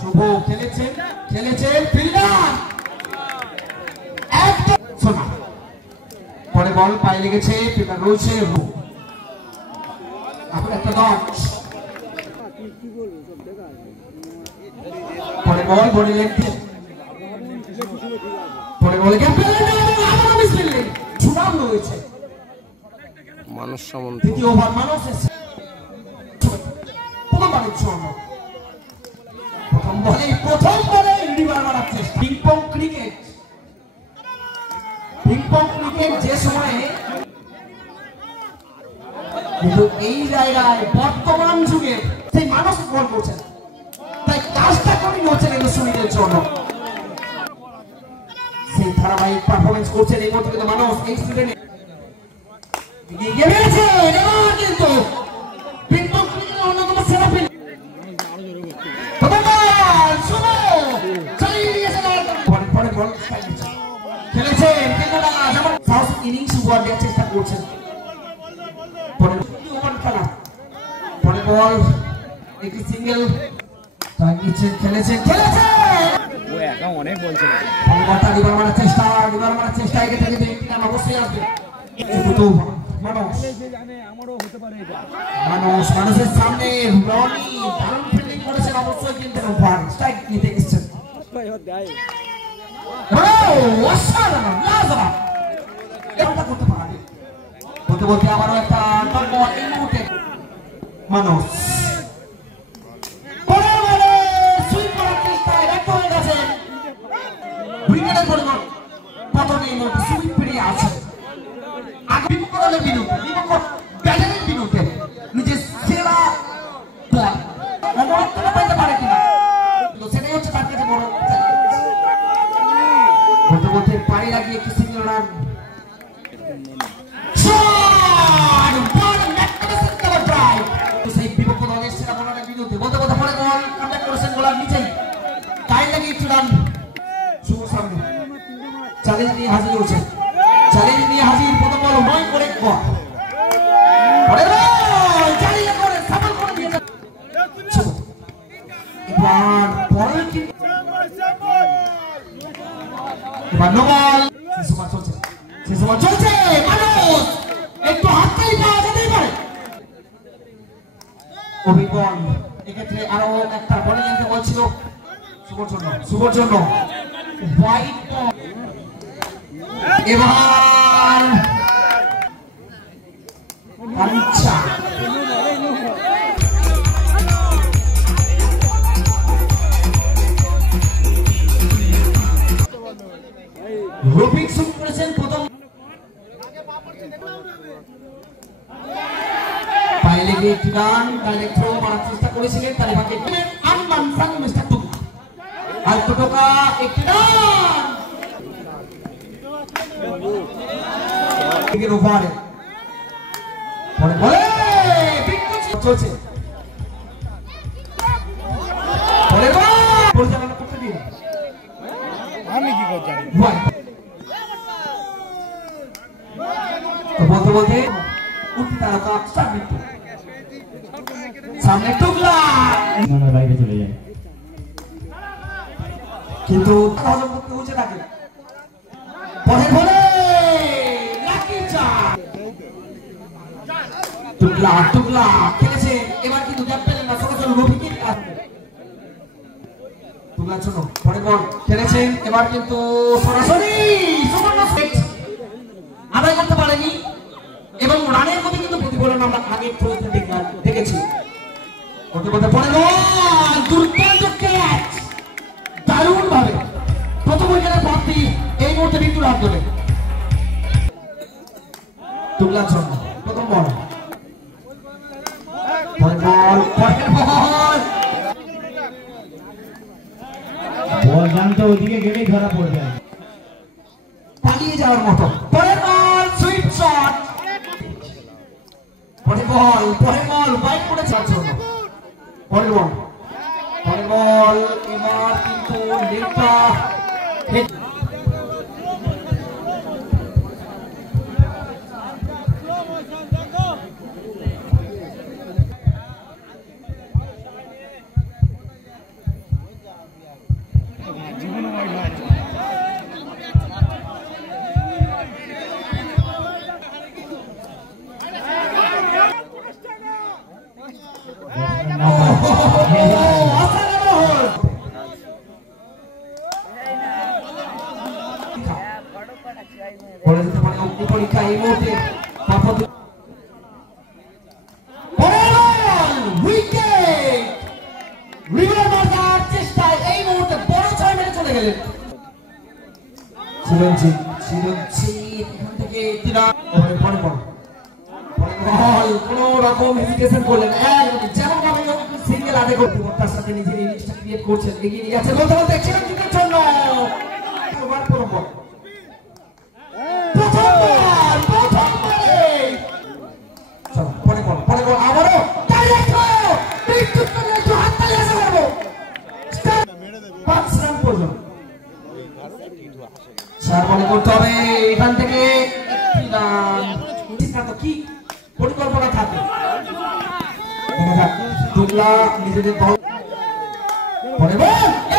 শুভ খেলেছেন ফিল্ডার একদম সোনা পরে বল পায়ে লেগেছে ফিল্ডার রয়েছে আপনার একটা ডট পরে বল বডি লেন্থ পরে বলে গ্যাপ আবার মিস ফিল্ডিং সুনাম রয়েছে মানুষ সামন্ত দ্বিতীয় ওভার মানুষ প্রথমবারের জন্য প্রথম বলে রিভার মারার চেষ্টা পিংপং ক্রিকেট যে সময়ে কিন্তু এই জায়গায় বর্তমান যুগে সেই মানুষ বল করছেন তাই কাজটা করেই হচ্ছেন এই সুবিধের জন্য সেই ধারাবাহিক পারফরমেন্স করছেন এই মুহূর্তে কিন্তু মানুষ এই সিজনে এগিয়ে গেছে এবার কিন্তু পিংপং ক্রিকেটের অন্যতম সেরা ফিল্ড খেলেছেন যেমন সাউথ ইনিংস ওভার দেওয়ার চেষ্টা করছেন পরে বল একটি সিঙ্গেল খেলেছেন ও একা অনেক বলছে রিভার মারার চেষ্টা এগে থেকে অবশ্যই আসবে মানুষের সামনে রনি দারুণ ফিল্ডিং করেছেন অবশ্যই কিন্তু স্ট্রাইক নিতে এসেছেন বলতে আবারও একটা মানুষ নিজের সেরা পাইতে পারে কিনা সেটাই হচ্ছে তার কাছে বড় বলতে পাড়ি লাগিয়ে একটি সিঙ্গেল রান সেই বিপক্ষ দলের সেরা বোলারের বিরুদ্ধে বলতে পরে বল কন্ট্যাক্ট করেছেন বোলার নিচেই টাইম লাগিয়ে একটু রান শুভ সামনে চ্যালেঞ্জ নিয়ে হাজির হয়েছে প্রথম বল নয় করে চলছে মানুষ একটু হাততালি পাওয়া যেতেই পারে অভিজ্ঞান এক্ষেত্রে আরো একটা বলে নিতে বলছিল শুভর জন্য হোয়াইট বল এবার আচ্ছা রফিক শুট করেছেন প্রথম পায়ে লেগে একটি রান ডাইরেক্ট থ্রো মারার চেষ্টা করেছিলেন তার বাকি আনবান সাং মিস্টার টুকা আর টুকা একটি রান এর ওভারে পরে বলে চলছে পরে পরিচালনা করতে দিন আমি কি করতে জানি বলতে সামনে টুকলা বাইরে চলে যায় কিন্তু হচ্ছে তাকে পরে বলে টুকলা খেলেছে এবার কিন্তু গ্যাপ পেলেন না সরাসরি রফিকের টুকলার জন্য পরে বল খেলেছেন এবার কিন্তু সরাসরি আদায় করতে পারেনি এবং রানের গতি কিন্তু প্রতিফলন আমরা আগে দেখেছি পরে দুর্দান্ত ক্যাচ দারুণ ভাবে প্রথম উইকেটের প্রাপ্তি এই মুহূর্তে বিন্দুর হাত ধরে টুকলার জন্য প্রথম বল বল জানতো ওইদিকে গেলেই ধরা পড়বে পালিয়ে যাওয়ার মতো পরের বল সুইপ শট পরের বল বাইট করে যাচ্ছে পরের বল এবার কিন্তু লেগটা চিরঞ্জিত এখান থেকে একটি রান এবারে পরে বল কোনো রকম হেজিটেশন করলেন যেমন ভাবে সিঙ্গেল আদে করতে তার সাথে নিজের ইনিংসটা ক্রিয়েট করছেন এগিয়ে নিয়ে যাচ্ছে বলতে বলতে চিরঞ্জিতের জন্য ওভার প্রথম বল পরে বল আবারও করতে হবে এখান থেকে কি পরিকল্পনা থাকে নিজেদের দল পরে বল